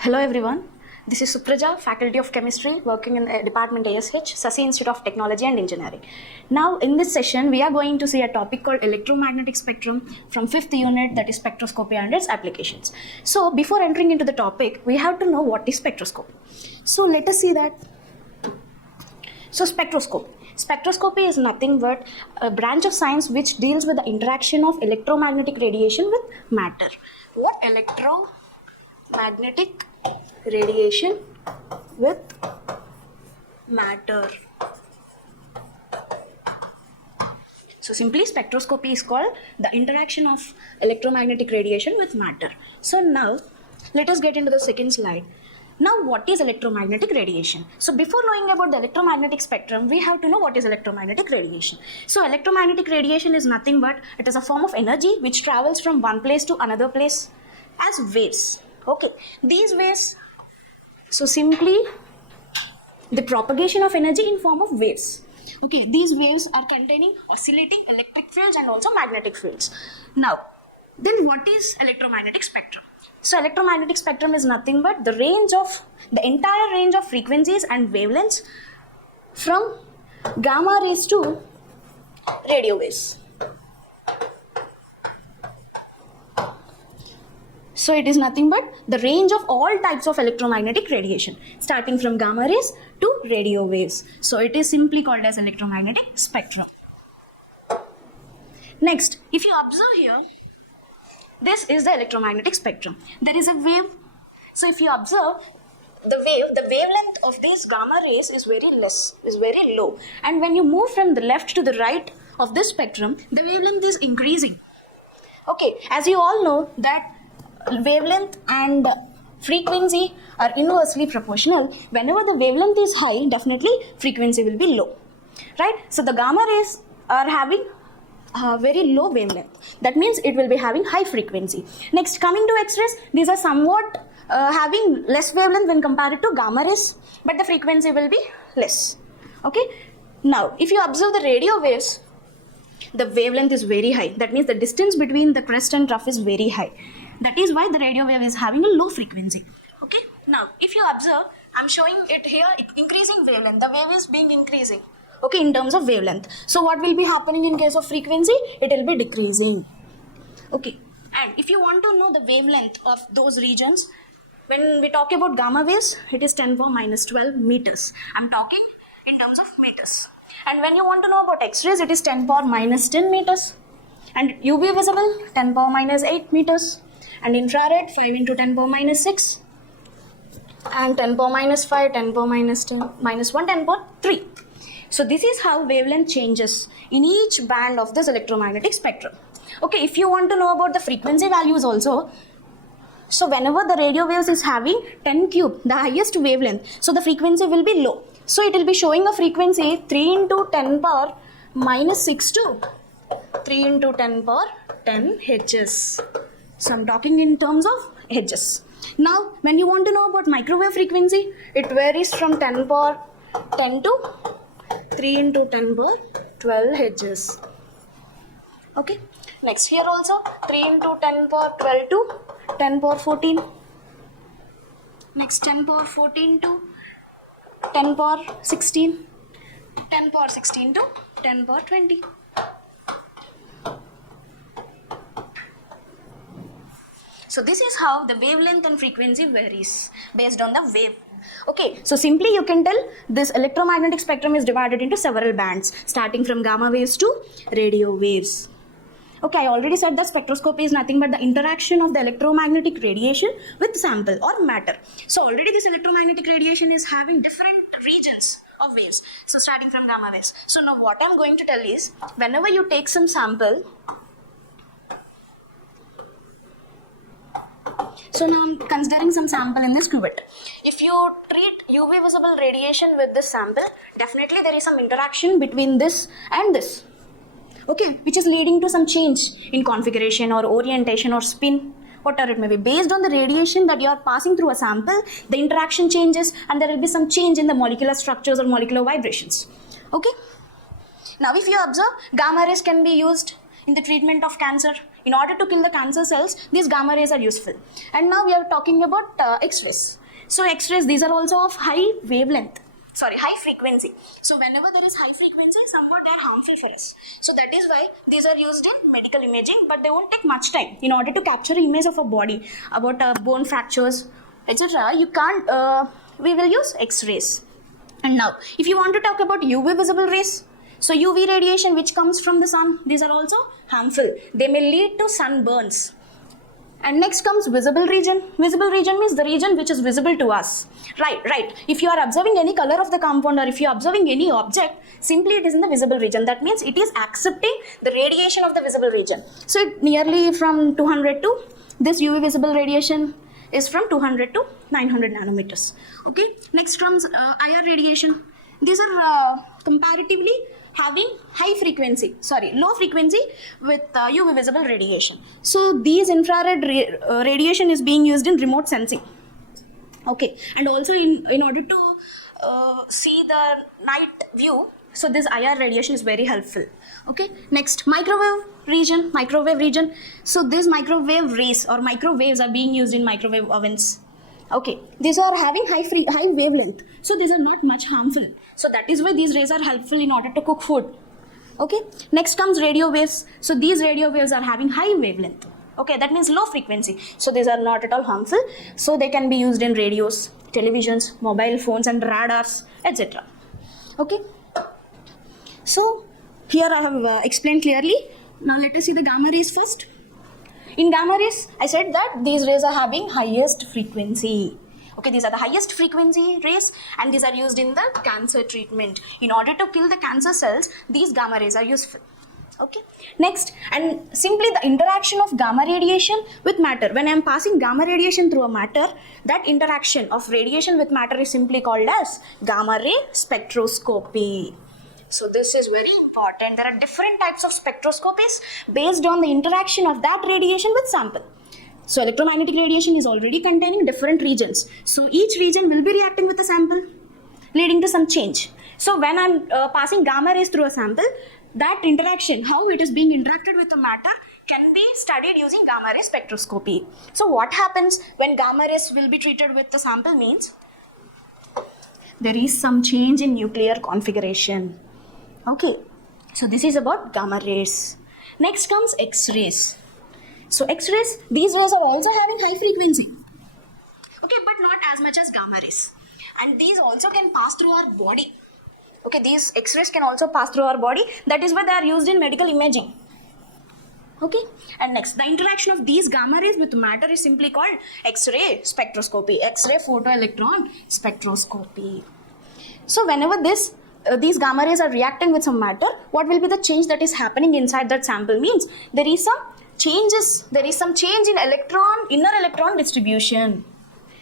Hello everyone, this is Supraja, Faculty of Chemistry, working in the Department ASH, Sasi Institute of Technology and Engineering. Now in this session, we are going to see a topic called electromagnetic spectrum from 5th unit, that is spectroscopy and its applications. So before entering into the topic, we have to know what is spectroscopy. So let us see that. So spectroscopy. Spectroscopy is nothing but a branch of science which deals with the interaction of electromagnetic radiation with matter. What electromagnetic radiation with matter. So simply spectroscopy is called the interaction of electromagnetic radiation with matter. So now let us get into the second slide. Now what is electromagnetic radiation? So before knowing about the electromagnetic spectrum, we have to know what is electromagnetic radiation. So electromagnetic radiation is nothing but it is a form of energy which travels from one place to another place as waves. Okay, these waves, so simply the propagation of energy in form of waves. Okay, these waves are containing oscillating electric fields and also magnetic fields. Now, then what is electromagnetic spectrum? So electromagnetic spectrum is nothing but the entire range of frequencies and wavelengths from gamma rays to radio waves. So it is nothing but the range of all types of electromagnetic radiation, starting from gamma rays to radio waves. So it is simply called as electromagnetic spectrum. Next, if you observe here, this is the electromagnetic spectrum. There is a wave. So if you observe the wavelength of these gamma rays is very low. And when you move from the left to the right of this spectrum, the wavelength is increasing. Okay, as you all know that wavelength and frequency are inversely proportional. Whenever the wavelength is high, definitely frequency will be low, right? So the gamma rays are having a very low wavelength. That means it will be having high frequency. Next, coming to X-rays, these are somewhat having less wavelength when compared to gamma rays, but the frequency will be less. Okay. Now, if you observe the radio waves, the wavelength is very high. That means the distance between the crest and trough is very high. That is why the radio wave is having a low frequency. Okay. Now, if you observe, I'm showing it here, increasing wavelength. The wave is being increasing. Okay, in terms of wavelength. So what will be happening in case of frequency? It will be decreasing. Okay. And if you want to know the wavelength of those regions, when we talk about gamma waves, it is 10 power minus 12 meters. I'm talking in terms of meters. And when you want to know about X-rays, it is 10 power minus 10 meters. And UV visible, 10 power minus 8 meters. And infrared, 5 into 10 power minus 6. And 10 power minus 5, 10 power minus 10, minus 1, 10 power 3. So this is how wavelength changes in each band of this electromagnetic spectrum. Okay, if you want to know about the frequency values also, so whenever the radio waves is having 10 cube, the highest wavelength, so the frequency will be low. So it will be showing a frequency 3 into 10 power minus 6 to 3 into 10 power 10 Hz. So I'm talking in terms of Hz. Now, when you want to know about microwave frequency, it varies from 10 power 10 to 3 into 10 power 12 Hz. Okay. Next, here also 3 into 10 power 12 to 10 power 14. Next, 10 power 14 to 10 power 16. 10 power 16 to 10 power 20. So this is how the wavelength and frequency varies based on the wave. Okay, so simply you can tell this electromagnetic spectrum is divided into several bands, starting from gamma waves to radio waves. Okay, I already said that spectroscopy is nothing but the interaction of the electromagnetic radiation with sample or matter. So already this electromagnetic radiation is having different regions of waves. So starting from gamma waves. So now what I'm going to tell is, whenever you take some sample, so now I'm considering some sample in this cuvette. If you treat UV visible radiation with this sample, definitely there is some interaction between this and this. Okay, which is leading to some change in configuration or orientation or spin whatever it may be. Based on the radiation that you are passing through a sample, the interaction changes and there will be some change in the molecular structures or molecular vibrations. Okay. Now if you observe, gamma rays can be used in the treatment of cancer. In order to kill the cancer cells, these gamma rays are useful. And now we are talking about X-rays. So X-rays, these are also of high frequency. So whenever there is high frequency, somewhat they are harmful for us. So that is why these are used in medical imaging, but they won't take much time. In order to capture an image of a body, about bone fractures, etc., you can't, we will use X-rays. And now, if you want to talk about UV visible rays, so UV radiation which comes from the sun, these are also harmful. They may lead to sunburns. And next comes visible region. Visible region means the region which is visible to us. Right. If you are observing any color of the compound or if you are observing any object, simply it is in the visible region. That means it is accepting the radiation of the visible region. So nearly from 200 to, this UV visible radiation is from 200 to 900 nanometers. Okay. Next comes IR radiation. These are comparatively having low frequency with UV visible radiation. So these infrared radiation is being used in remote sensing. Okay, and also in order to see the night view, so this IR radiation is very helpful. Okay, next microwave region. So these microwave rays or microwaves are being used in microwave ovens. Okay, these are having high wavelength, so these are not much harmful. So that is why these rays are helpful in order to cook food. Okay, next comes radio waves. So these radio waves are having high wavelength. Okay, that means low frequency. So these are not at all harmful. So they can be used in radios, televisions, mobile phones and radars, etc. Okay, so here I have explained clearly. Now let us see the gamma rays first. In gamma rays, I said that these rays are having highest frequency. Okay, these are the highest frequency rays and these are used in the cancer treatment. In order to kill the cancer cells, these gamma rays are useful. Okay, next, and simply the interaction of gamma radiation with matter. When I am passing gamma radiation through a matter, that interaction of radiation with matter is simply called as gamma ray spectroscopy. So this is very important. There are different types of spectroscopies based on the interaction of that radiation with sample. So electromagnetic radiation is already containing different regions. So each region will be reacting with a sample, leading to some change. So when I'm passing gamma rays through a sample, that interaction, how it is being interacted with the matter, can be studied using gamma ray spectroscopy. So what happens when gamma rays will be treated with the sample means there is some change in nuclear configuration. Okay, so this is about gamma rays. Next comes X-rays. So X-rays, these rays are also having high frequency. Okay, but not as much as gamma rays. And these also can pass through our body. Okay, these X-rays can also pass through our body. That is why they are used in medical imaging. Okay, and next, the interaction of these gamma rays with matter is simply called X-ray spectroscopy, X-ray photoelectron spectroscopy. So whenever these gamma rays are reacting with some matter, what will be the change that is happening inside that sample means there is some change in inner electron distribution.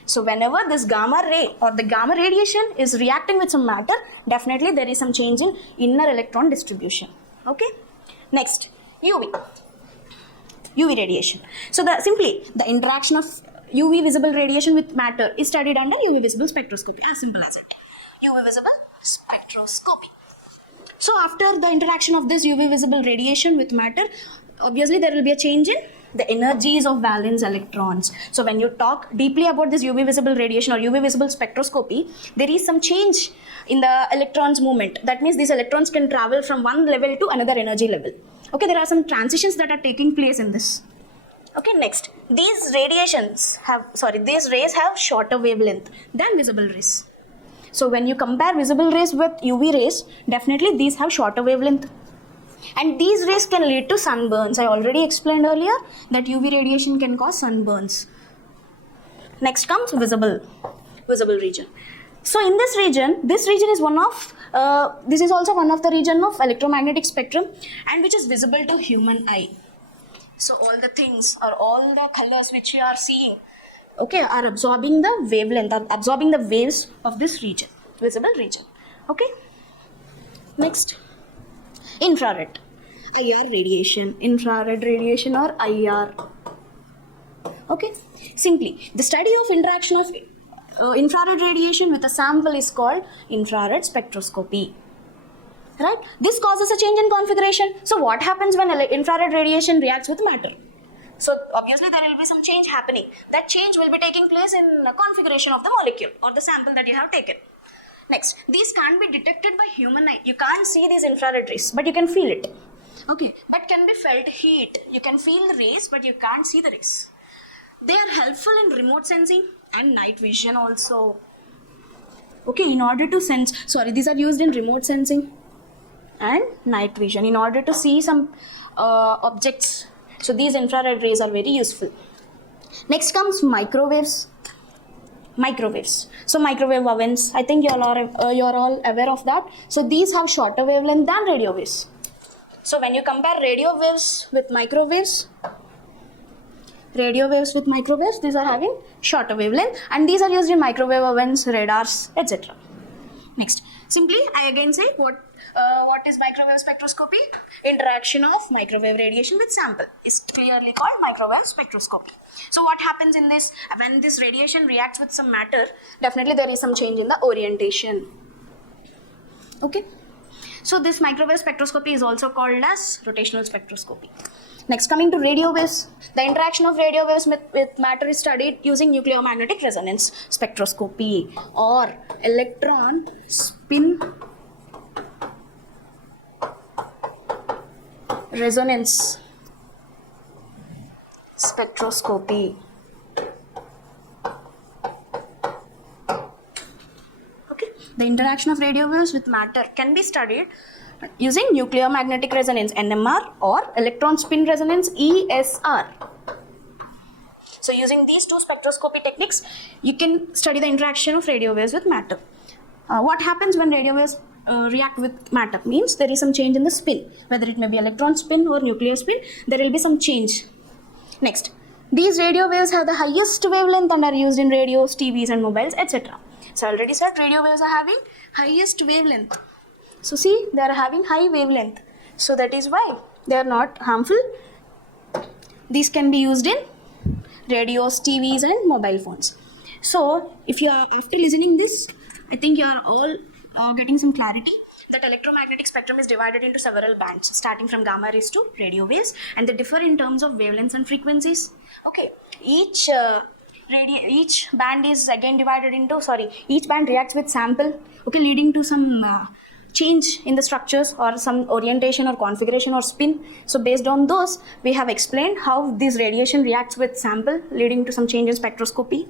So whenever this gamma ray or the gamma radiation is reacting with some matter, definitely there is some change in inner electron distribution. Okay, next, UV radiation. So simply the interaction of UV visible radiation with matter is studied under UV visible spectroscopy, as simple as it. UV visible spectroscopy. So after the interaction of this UV visible radiation with matter, obviously there will be a change in the energies of valence electrons. So when you talk deeply about this UV visible radiation or UV visible spectroscopy, there is some change in the electrons movement. That means these electrons can travel from one level to another energy level. Okay, there are some transitions that are taking place in this. Okay, next, these rays have shorter wavelength than visible rays. So when you compare visible rays with UV rays, definitely these have shorter wavelength. And these rays can lead to sunburns. I already explained earlier that UV radiation can cause sunburns. Next comes visible region. So in this region is this is also one of the region of electromagnetic spectrum and which is visible to human eye. So all the things or all the colors which you are seeing, okay, are absorbing the wavelength, are absorbing the waves of this region, visible region. Okay. Next, infrared radiation or IR. Okay, simply the study of interaction of infrared radiation with a sample is called infrared spectroscopy. Right? This causes a change in configuration. So what happens when infrared radiation reacts with matter? So obviously there will be some change happening. That change will be taking place in the configuration of the molecule or the sample that you have taken. Next, these can't be detected by human eye. You can't see these infrared rays, but you can feel it. Okay, but can be felt heat. You can feel the rays, but you can't see the rays. They are helpful in remote sensing and night vision also. Okay, in order to sense, these are used in remote sensing and night vision in order to see some objects. So these infrared rays are very useful. Next comes microwaves. So microwave ovens, I think you're all aware of that. So these have shorter wavelength than radio waves. So when you compare radio waves with microwaves, these are having shorter wavelength, and these are used in microwave ovens, radars, etc. Next, simply I again say what is microwave spectroscopy? Interaction of microwave radiation with sample is clearly called microwave spectroscopy. So what happens in this? When this radiation reacts with some matter, definitely there is some change in the orientation. Okay. So this microwave spectroscopy is also called as rotational spectroscopy. Next, coming to radio waves. The interaction of radio waves with matter is studied using nucleomagnetic resonance spectroscopy or electron spin resonance spectroscopy. Okay, the interaction of radio waves with matter can be studied using nucleomagnetic resonance NMR or electron spin resonance ESR. So using these two spectroscopy techniques, you can study the interaction of radio waves with matter. What happens when radio waves react with matter? Means there is some change in the spin, whether it may be electron spin or nuclear spin, there will be some change. Next, these radio waves have the highest wavelength and are used in radios, TVs and mobiles, etc. So I already said radio waves are having highest wavelength. So see, they are having high wavelength. So that is why they are not harmful. These can be used in radios, TVs and mobile phones. So if you are, after listening this, I think you are all getting some clarity that electromagnetic spectrum is divided into several bands starting from gamma rays to radio waves, and they differ in terms of wavelengths and frequencies. Okay, each band is again divided into, each band reacts with sample, okay, leading to some change in the structures or some orientation or configuration or spin. So based on those, we have explained how this radiation reacts with sample leading to some change in spectroscopy.